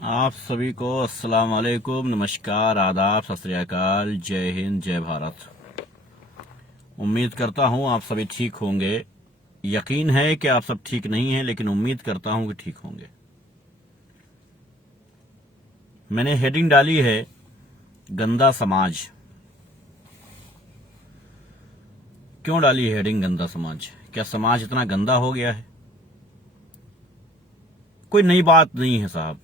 आप सभी को अस्सलाम वालेकुम, नमस्कार, आदाब, सत श्री अकाल, जय हिंद, जय भारत। उम्मीद करता हूं आप सभी ठीक होंगे। यकीन है कि आप सब ठीक नहीं हैं, लेकिन उम्मीद करता हूं कि ठीक होंगे। मैंने हेडिंग डाली है गंदा समाज। क्यों डाली है हेडिंग गंदा समाज? क्या समाज इतना गंदा हो गया है? कोई नई बात नहीं है साहब।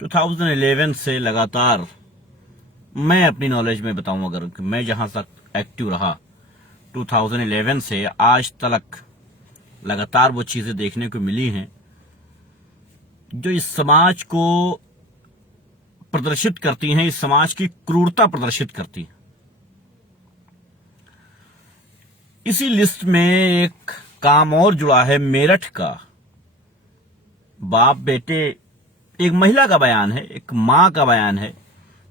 2011 से लगातार मैं अपनी नॉलेज में बताऊं, अगर मैं जहां तक एक्टिव रहा 2011 से आज तक लगातार वो चीजें देखने को मिली हैं जो इस समाज को प्रदर्शित करती हैं, इस समाज की क्रूरता प्रदर्शित करती हैं। इसी लिस्ट में एक काम और जुड़ा है मेरठ का। बाप बेटे, एक महिला का बयान है, एक मां का बयान है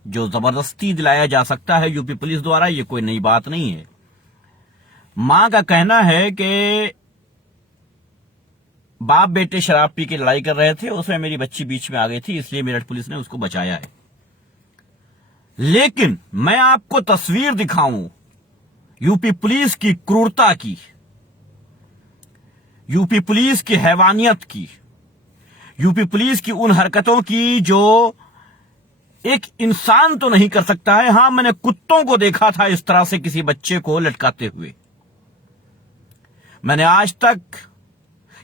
जो जबरदस्ती दिलाया जा सकता है यूपी पुलिस द्वारा। ये कोई नई बात नहीं है। मां का कहना है कि बाप बेटे शराब पी के लड़ाई कर रहे थे, उसमें मेरी बच्ची बीच में आ गई थी, इसलिए मेरठ पुलिस ने उसको बचाया है। लेकिन मैं आपको तस्वीर दिखाऊं यूपी पुलिस की क्रूरता की, यूपी पुलिस की हैवानियत की, यूपी पुलिस की उन हरकतों की जो एक इंसान तो नहीं कर सकता है। हां, मैंने कुत्तों को देखा था इस तरह से किसी बच्चे को लटकाते हुए। मैंने आज तक,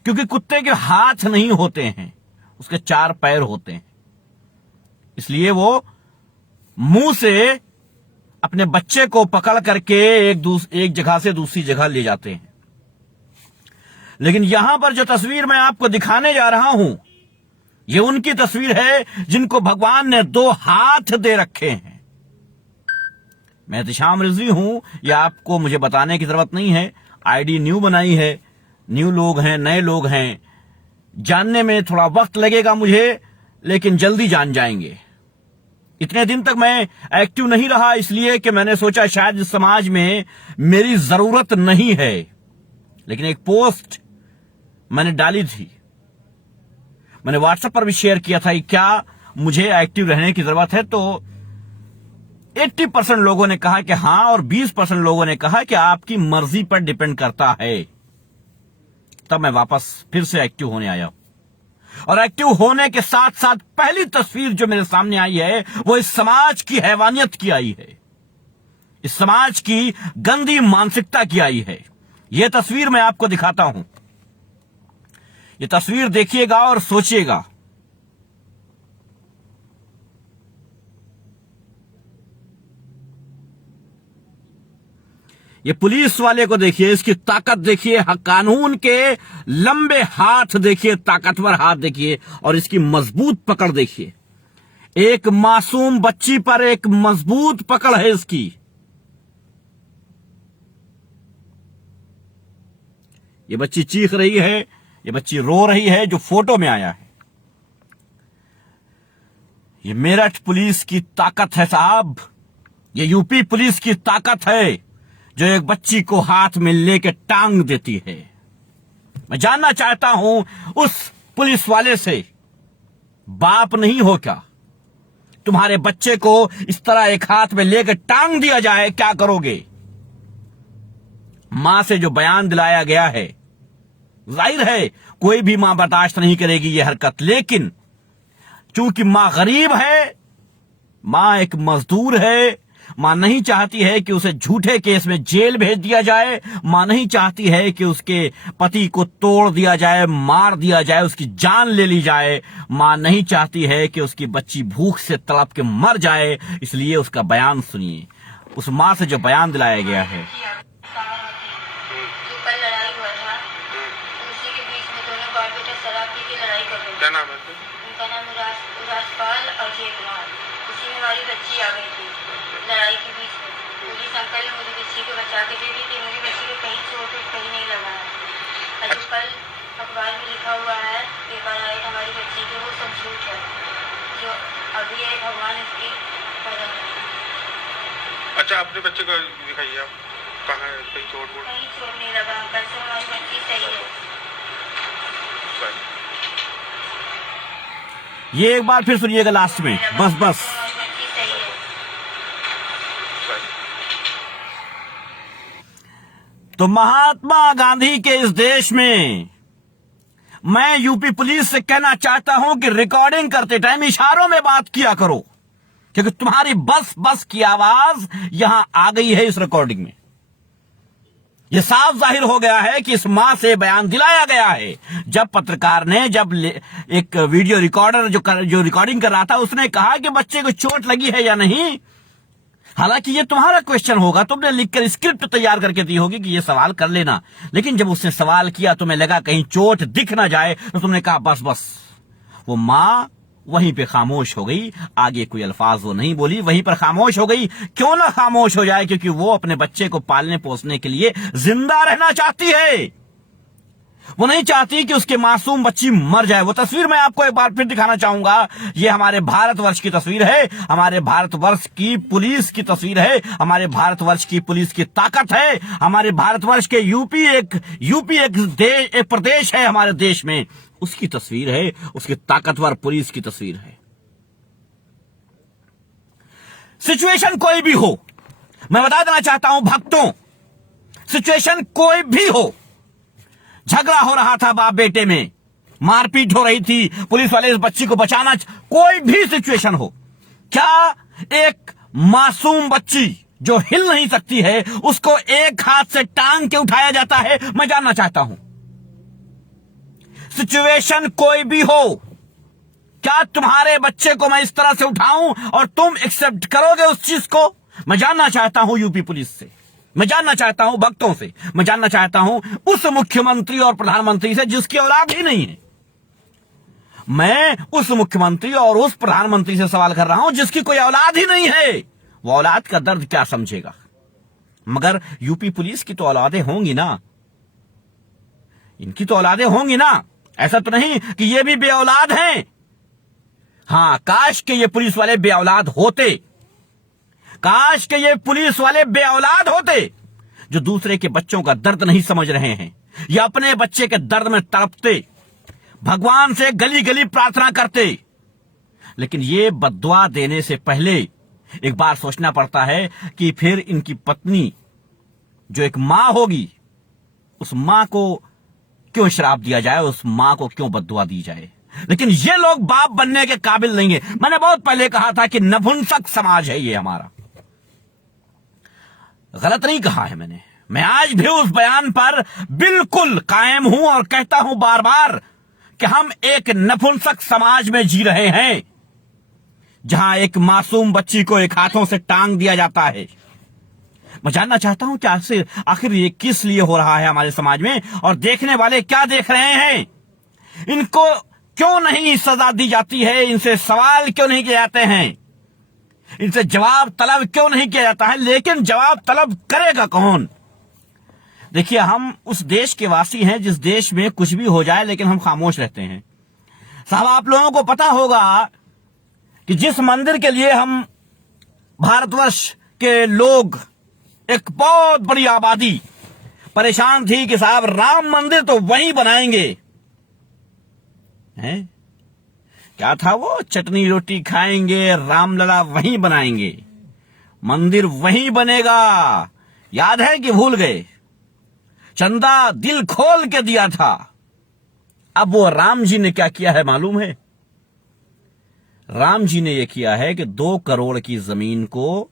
क्योंकि कुत्ते के हाथ नहीं होते हैं, उसके 4 पैर होते हैं, इसलिए वो मुंह से अपने बच्चे को पकड़ करके एक जगह से दूसरी जगह ले जाते हैं। लेकिन यहां पर जो तस्वीर मैं आपको दिखाने जा रहा हूं, ये उनकी तस्वीर है जिनको भगवान ने 2 हाथ दे रखे हैं। मैं एहतिशाम रिजवी हूं, ये आपको मुझे बताने की जरूरत नहीं है। आईडी न्यू बनाई है, न्यू लोग हैं, नए लोग हैं। जानने में थोड़ा वक्त लगेगा मुझे, लेकिन जल्दी जान जाएंगे। इतने दिन तक मैं एक्टिव नहीं रहा, इसलिए कि मैंने सोचा शायद इस समाज में मेरी जरूरत नहीं है। लेकिन एक पोस्ट मैंने डाली थी, मैंने व्हाट्सएप पर भी शेयर किया था कि क्या मुझे एक्टिव रहने की जरूरत है, तो 80% लोगों ने कहा कि हां, और 20% लोगों ने कहा कि आपकी मर्जी पर डिपेंड करता है। तब मैं वापस फिर से एक्टिव होने आया। और एक्टिव होने के साथ साथ पहली तस्वीर जो मेरे सामने आई है वो इस समाज की हैवानियत की आई है, इस समाज की गंदी मानसिकता की आई है। यह तस्वीर मैं आपको दिखाता हूं। ये तस्वीर देखिएगा और सोचिएगा। ये पुलिस वाले को देखिए, इसकी ताकत देखिए, कानून के लंबे हाथ देखिए, ताकतवर हाथ देखिए, और इसकी मजबूत पकड़ देखिए। एक मासूम बच्ची पर एक मजबूत पकड़ है इसकी। ये बच्ची चीख रही है, ये बच्ची रो रही है, जो फोटो में आया है। ये मेरठ पुलिस की ताकत है साहब, ये यूपी पुलिस की ताकत है जो एक बच्ची को हाथ में लेके टांग देती है। मैं जानना चाहता हूं उस पुलिस वाले से, बाप नहीं हो क्या? तुम्हारे बच्चे को इस तरह एक हाथ में लेकर टांग दिया जाए, क्या करोगे? मां से जो बयान दिलाया गया है, जाहिर है कोई भी मां बर्दाश्त नहीं करेगी यह हरकत। लेकिन चूंकि मां गरीब है, मां एक मजदूर है, मां नहीं चाहती है कि उसे झूठे केस में जेल भेज दिया जाए। मां नहीं चाहती है कि उसके पति को तोड़ दिया जाए, मार दिया जाए, उसकी जान ले ली जाए। मां नहीं चाहती है कि उसकी बच्ची भूख से तड़प के मर जाए। इसलिए उसका बयान सुनिए, उस मां से जो बयान दिलाया गया है। क्या नाम है उनका? नाम राजपाल अजय कुमार। उसी में हमारी बच्ची आ गई थी लड़ाई के बीच में। पुलिस अंकल ने मुझे बच्ची को बचा के दे दी थी। मेरी बच्ची को कहीं चोट कहीं नहीं लगा है। अभी कल अखबार में लिखा हुआ है, पेपर आए हमारी बच्ची के, वो सब झूठ है। जो अभी है भगवान इसकी मदद करे। अच्छा, अपने बच्चे को दिखाइए आप, कहाँ है? कहीं चोट नहीं लगा अंकल, से हमारी बच्ची सही है। ये एक बार फिर सुनिएगा लास्ट में, बस बस। हमारी बच्ची सही है। तो महात्मा गांधी के इस देश में मैं यूपी पुलिस से कहना चाहता हूं कि रिकॉर्डिंग करते टाइम इशारों में बात किया करो, क्योंकि तुम्हारी बस बस की आवाज यहां आ गई है इस रिकॉर्डिंग में। यह साफ जाहिर हो गया है कि इस मां से बयान दिलाया गया है। जब पत्रकार ने, जब एक वीडियो रिकॉर्डर जो रिकॉर्डिंग कर रहा था, उसने कहा कि बच्चे को चोट लगी है या नहीं। हालांकि ये तुम्हारा क्वेश्चन होगा, तुमने लिखकर स्क्रिप्ट तैयार करके दी होगी कि ये सवाल कर लेना, लेकिन जब उसने सवाल किया तुम्हें लगा कहीं चोट दिख ना जाए, तो तुमने कहा बस बस। वो मां वहीं पे खामोश हो गई, आगे कोई अल्फाज वो नहीं बोली, वहीं पर खामोश हो गई। क्यों ना खामोश हो जाए, क्योंकि वो अपने बच्चे को पालने पोसने के लिए जिंदा रहना चाहती है। वो नहीं चाहती कि उसके मासूम बच्ची मर जाए। वो तस्वीर मैं आपको एक बार फिर दिखाना चाहूंगा। ये हमारे भारतवर्ष की तस्वीर है, हमारे भारतवर्ष की पुलिस की तस्वीर है, हमारे भारतवर्ष की पुलिस की ताकत है। हमारे भारतवर्ष के यूपी एक प्रदेश है हमारे देश में, उसकी तस्वीर है, उसकी ताकतवर पुलिस की तस्वीर है। सिचुएशन कोई भी हो, मैं बता देना चाहता हूं भक्तों, सिचुएशन कोई भी हो, झगड़ा हो रहा था बाप बेटे में, मारपीट हो रही थी, पुलिस वाले इस बच्ची को बचाना, कोई भी सिचुएशन हो, क्या एक मासूम बच्ची जो हिल नहीं सकती है उसको एक हाथ से टांग के उठाया जाता है? मैं जानना चाहता हूं, सिचुएशन कोई भी हो, क्या तुम्हारे बच्चे को मैं इस तरह से उठाऊं और तुम एक्सेप्ट करोगे उस चीज को? मैं जानना चाहता हूं यूपी पुलिस से, मैं जानना चाहता हूं भक्तों से, मैं जानना चाहता हूं उस मुख्यमंत्री और प्रधानमंत्री से जिसकी औलाद ही नहीं है। मैं उस मुख्यमंत्री और उस प्रधानमंत्री से सवाल कर रहा हूं जिसकी कोई औलाद ही नहीं है। वो औलाद का दर्द क्या समझेगा? मगर यूपी पुलिस की तो औलादें होंगी ना, इनकी तो औलादें होंगी ना। ऐसा तो नहीं कि ये भी बेऔलाद हैं। हां, काश के ये पुलिस वाले बेऔलाद होते, काश के ये पुलिस वाले बेऔलाद होते जो दूसरे के बच्चों का दर्द नहीं समझ रहे हैं या अपने बच्चे के दर्द में तड़पते, भगवान से गली गली प्रार्थना करते। लेकिन ये बद्दुआ देने से पहले एक बार सोचना पड़ता है कि फिर इनकी पत्नी जो एक मां होगी, उस मां को क्यों श्राप दिया जाए, उस मां को क्यों बद्दुआ दी जाए। लेकिन ये लोग बाप बनने के काबिल नहीं है। मैंने बहुत पहले कहा था कि नपुंसक समाज है ये हमारा, गलत नहीं कहा है मैंने। मैं आज भी उस बयान पर बिल्कुल कायम हूं और कहता हूं बार बार कि हम एक नपुंसक समाज में जी रहे हैं, जहां एक मासूम बच्ची को एक हाथों से टांग दिया जाता है। मैं जानना चाहता हूं कि आखिर ये किस लिए हो रहा है हमारे समाज में, और देखने वाले क्या देख रहे हैं? इनको क्यों नहीं सजा दी जाती है? इनसे सवाल क्यों नहीं किए जाते हैं? इनसे जवाब तलब क्यों नहीं किया जाता है? लेकिन जवाब तलब करेगा कौन? देखिए, हम उस देश के वासी हैं जिस देश में कुछ भी हो जाए लेकिन हम खामोश रहते हैं। साहब, आप लोगों को पता होगा कि जिस मंदिर के लिए हम भारतवर्ष के लोग, एक बहुत बड़ी आबादी परेशान थी कि साहब राम मंदिर तो वहीं बनाएंगे, हैं? क्या था वो? चटनी रोटी खाएंगे, रामलला वहीं बनाएंगे, मंदिर वहीं बनेगा। याद है कि भूल गए? चंदा दिल खोल के दिया था। अब वो राम जी ने क्या किया है मालूम है? राम जी ने यह किया है कि 2 करोड़ की जमीन को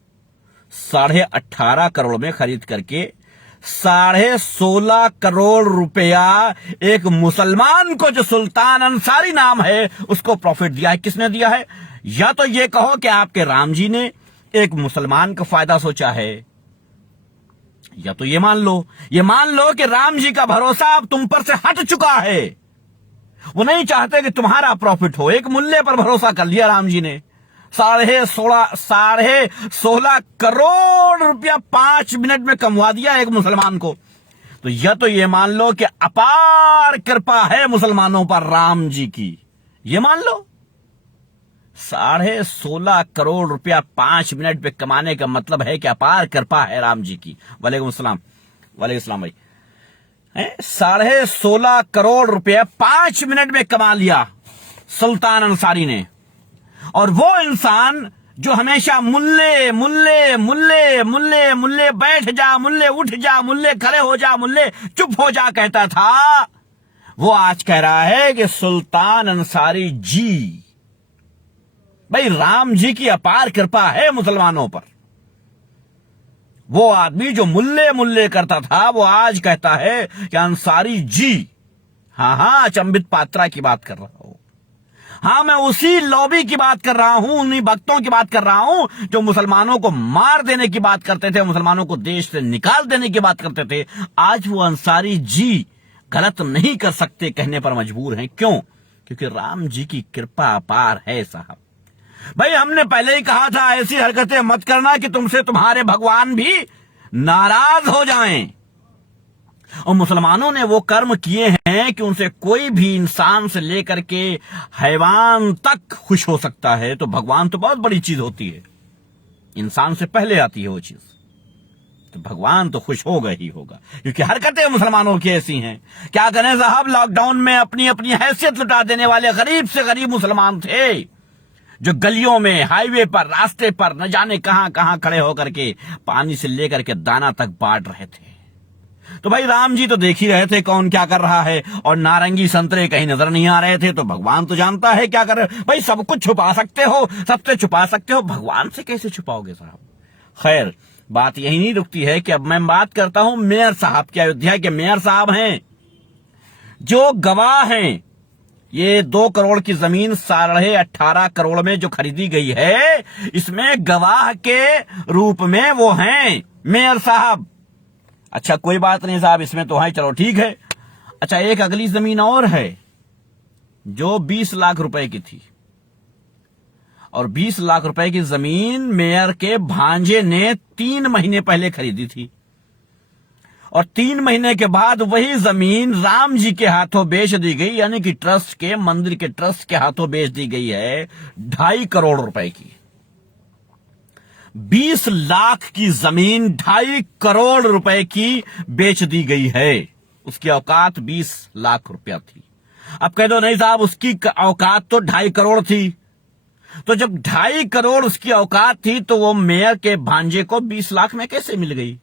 18.5 करोड़ में खरीद करके 16.5 करोड़ रुपया एक मुसलमान को, जो सुल्तान अंसारी नाम है, उसको प्रॉफिट दिया है। किसने दिया है? या तो ये कहो कि आपके राम जी ने एक मुसलमान का फायदा सोचा है, या तो ये मान लो कि राम जी का भरोसा अब तुम पर से हट चुका है। वो नहीं चाहते कि तुम्हारा प्रॉफिट हो। एक मुल्ले पर भरोसा कर लिया राम जी ने, 16.5 करोड़ रुपया 5 मिनट में कमवा दिया एक मुसलमान को। तो या तो ये मान लो कि अपार कृपा है मुसलमानों पर राम जी की, ये मान लो। 16.5 करोड़ रुपया 5 मिनट में कमाने का मतलब है कि अपार कृपा है राम जी की। वालेकुम सलाम भाई। 16.5 करोड़ रुपया 5 मिनट में कमा लिया। सुल्तान अंसारी ने। और वो इंसान जो हमेशा मुल्ले मुल्ले मुल्ले मुल्ले मुल्ले बैठ जा मुल्ले, उठ जा मुल्ले, खड़े हो जा मुल्ले, चुप हो जा कहता था, वो आज कह रहा है कि सुल्तान अंसारी जी, भाई राम जी की अपार कृपा है मुसलमानों पर। वो आदमी जो मुल्ले मुल्ले करता था वो आज कहता है कि अंसारी जी, हाँ, अचंबित पात्रा की बात कर रहा हूं। हाँ, मैं उसी लॉबी की बात कर रहा हूं, उन्हीं भक्तों की बात कर रहा हूं जो मुसलमानों को मार देने की बात करते थे, मुसलमानों को देश से निकाल देने की बात करते थे। आज वो अंसारी जी गलत नहीं कर सकते कहने पर मजबूर हैं। क्यों? क्योंकि राम जी की कृपा अपार है साहब। भाई हमने पहले ही कहा था ऐसी हरकतें मत करना कि तुमसे तुम्हारे भगवान भी नाराज हो जाएं। और मुसलमानों ने वो कर्म किए हैं कि उनसे कोई भी इंसान से लेकर के हैवान तक खुश हो सकता है। तो भगवान तो बहुत बड़ी चीज होती है, इंसान से पहले आती है वो चीज, तो भगवान तो खुश होगा ही होगा, क्योंकि हरकतें मुसलमानों की ऐसी हैं। क्या करें साहब, लॉकडाउन में अपनी अपनी हैसियत लुटा देने वाले गरीब से गरीब मुसलमान थे जो गलियों में, हाईवे पर, रास्ते पर न जाने कहां कहां खड़े होकर के पानी से लेकर के दाना तक बांट रहे थे। तो भाई राम जी तो देख ही रहे थे कौन क्या कर रहा है, और नारंगी संतरे कहीं नजर नहीं आ रहे थे। तो भगवान तो जानता है क्या कर रहे। भाई सब कुछ छुपा सकते हो, सबसे छुपा सकते हो, भगवान से कैसे छुपाओगे साहब। खैर, बात यही नहीं रुकती है कि अब मैं बात करता हूं मेयर साहब की। अयोध्या के मेयर साहब हैं जो गवाह हैं। ये 2 करोड़ की जमीन 18.5 करोड़ में जो खरीदी गई है, इसमें गवाह के रूप में वो हैं मेयर साहब। अच्छा कोई बात नहीं साहब, इसमें तो है, चलो ठीक है। अच्छा, एक अगली जमीन और है जो 20 लाख रुपए की थी, और 20 लाख रुपए की जमीन मेयर के भांजे ने 3 महीने पहले खरीदी थी, और 3 महीने के बाद वही जमीन राम जी के हाथों बेच दी गई, यानी कि ट्रस्ट के, मंदिर के ट्रस्ट के हाथों बेच दी गई है 2.5 करोड़ रुपए की। 20 लाख की जमीन 2.5 करोड़ रुपए की बेच दी गई है। उसकी औकात 20 लाख रुपया थी। अब कह दो नहीं साहब, उसकी औकात तो 2.5 करोड़ थी। तो जब 2.5 करोड़ उसकी औकात थी तो वो मेयर के भांजे को 20 लाख में कैसे मिल गई?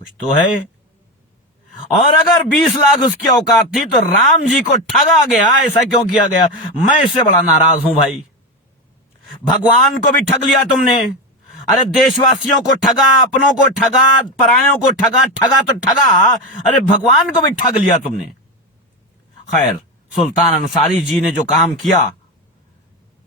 कुछ तो है। और अगर 20 लाख उसकी औकात थी तो राम जी को ठगा गया, ऐसा क्यों किया गया? मैं इससे बड़ा नाराज हूं भाई। भगवान को भी ठग लिया तुमने। अरे देशवासियों को ठगा, अपनों को ठगा, परायों को ठगा, ठगा तो ठगा, अरे भगवान को भी ठग लिया तुमने। खैर, सुल्तान अंसारी जी ने जो काम किया,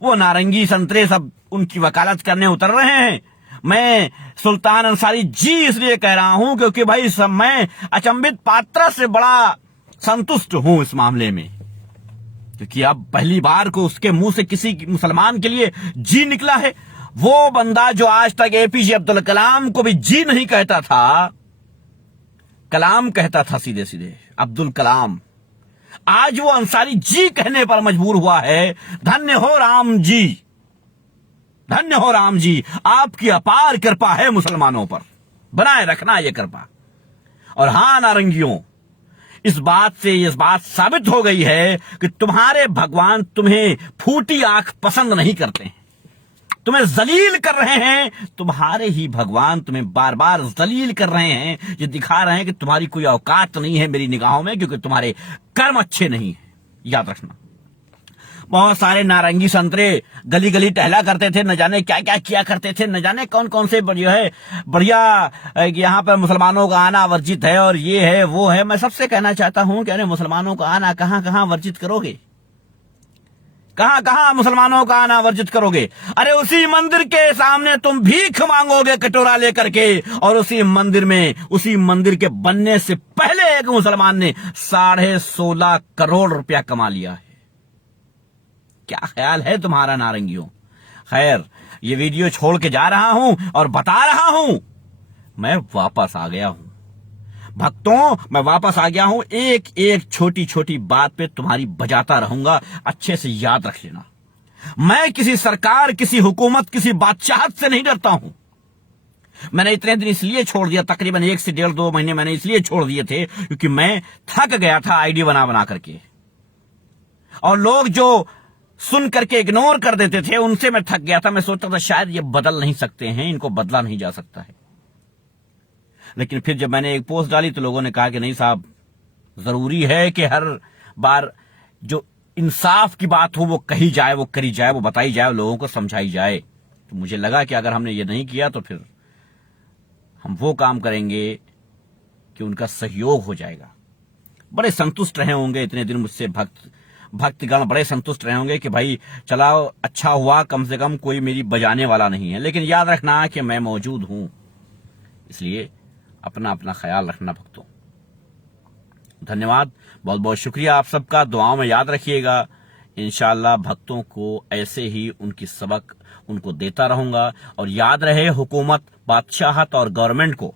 वो नारंगी संतरे सब उनकी वकालत करने उतर रहे हैं। मैं सुल्तान अंसारी जी इसलिए कह रहा हूं क्योंकि भाई सब मैं अचंबित पात्रा से बड़ा संतुष्ट हूं इस मामले में, क्योंकि अब पहली बार को उसके मुंह से किसी मुसलमान के लिए जी निकला है। वो बंदा जो आज तक एपीजे अब्दुल कलाम को भी जी नहीं कहता था, कलाम कहता था सीधे सीधे, अब्दुल कलाम, आज वो अंसारी जी कहने पर मजबूर हुआ है। धन्य हो राम जी, धन्य हो राम जी, आपकी अपार कृपा है मुसलमानों पर, बनाए रखना ये कृपा। और हां नारंगियों, इस बात साबित हो गई है कि तुम्हारे भगवान तुम्हें फूटी आंख पसंद नहीं करते हैं, तुम्हें जलील कर रहे हैं। तुम्हारे ही भगवान तुम्हें बार बार जलील कर रहे हैं, ये दिखा रहे हैं कि तुम्हारी कोई औकात नहीं है मेरी निगाहों में, क्योंकि तुम्हारे कर्म अच्छे नहीं है। याद रखना, बहुत सारे नारंगी संतरे गली गली टहला करते थे, न जाने क्या क्या किया करते थे, न जाने कौन कौन से बढ़िया यहाँ पर मुसलमानों का आना वर्जित है और ये है वो है। मैं सबसे कहना चाहता हूं कि अरे मुसलमानों का आना कहां कहां वर्जित करोगे, कहां कहां मुसलमानों का आना वर्जित करोगे? अरे उसी मंदिर के सामने तुम भीख मांगोगे कटोरा लेकर के, और उसी मंदिर में, उसी मंदिर के बनने से पहले एक मुसलमान ने 16.5 करोड़ रुपया कमा लिया है। क्या ख्याल है तुम्हारा नारंगियों? खैर, ये वीडियो छोड़ के जा रहा हूं और बता रहा हूं, मैं वापस आ गया हूं भक्तों, मैं वापस आ गया हूं। एक एक छोटी छोटी बात पे तुम्हारी बजाता रहूंगा, अच्छे से याद रख लेना। मैं किसी सरकार, किसी हुकूमत, किसी बादशाहत से नहीं डरता हूं। मैंने इतने दिन इसलिए छोड़ दिया, तकरीबन 1 से 1.5-2 महीने मैंने इसलिए छोड़ दिए थे क्योंकि मैं थक गया था आईडी बना बना करके। और लोग जो सुन करके इग्नोर कर देते थे उनसे मैं थक गया था। मैं सोचता था शायद ये बदल नहीं सकते हैं, इनको बदला नहीं जा सकता है। लेकिन फिर जब मैंने एक पोस्ट डाली तो लोगों ने कहा कि नहीं साहब, जरूरी है कि हर बार जो इंसाफ की बात हो वो कही जाए, वो करी जाए, वो बताई जाए, लोगों को समझाई जाए। तो मुझे लगा कि अगर हमने ये नहीं किया तो फिर हम वो काम करेंगे कि उनका सहयोग हो जाएगा। बड़े संतुष्ट रहे होंगे इतने दिन मुझसे भक्तगण बड़े संतुष्ट रहे होंगे कि भाई चलाओ, अच्छा हुआ, कम से कम कोई मेरी बजाने वाला नहीं है। लेकिन याद रखना कि मैं मौजूद हूं, इसलिए अपना अपना ख्याल रखना भक्तों। धन्यवाद, बहुत बहुत शुक्रिया आप सबका। दुआओं में याद रखिएगा। इंशाअल्लाह भक्तों को ऐसे ही उनकी सबक उनको देता रहूंगा। और याद रहे हुकूमत, बादशाहत और गवर्नमेंट को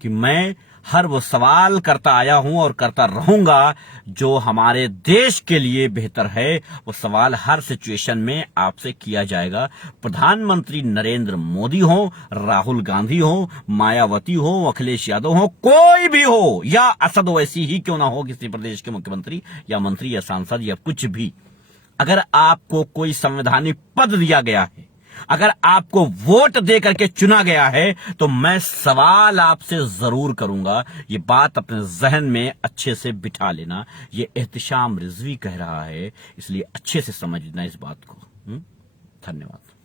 कि मैं हर वो सवाल करता आया हूं और करता रहूंगा जो हमारे देश के लिए बेहतर है। वो सवाल हर सिचुएशन में आपसे किया जाएगा। प्रधानमंत्री नरेंद्र मोदी हो, राहुल गांधी हो, मायावती हो, अखिलेश यादव हो, कोई भी हो, या असद ओवैसी ही क्यों ना हो, किसी प्रदेश के मुख्यमंत्री या मंत्री या सांसद या कुछ भी, अगर आपको कोई संवैधानिक पद दिया गया है, अगर आपको वोट दे करके चुना गया है, तो मैं सवाल आपसे जरूर करूंगा। ये बात अपने जहन में अच्छे से बिठा लेना। ये एहतिशाम रिजवी कह रहा है, इसलिए अच्छे से समझना इस बात को। धन्यवाद।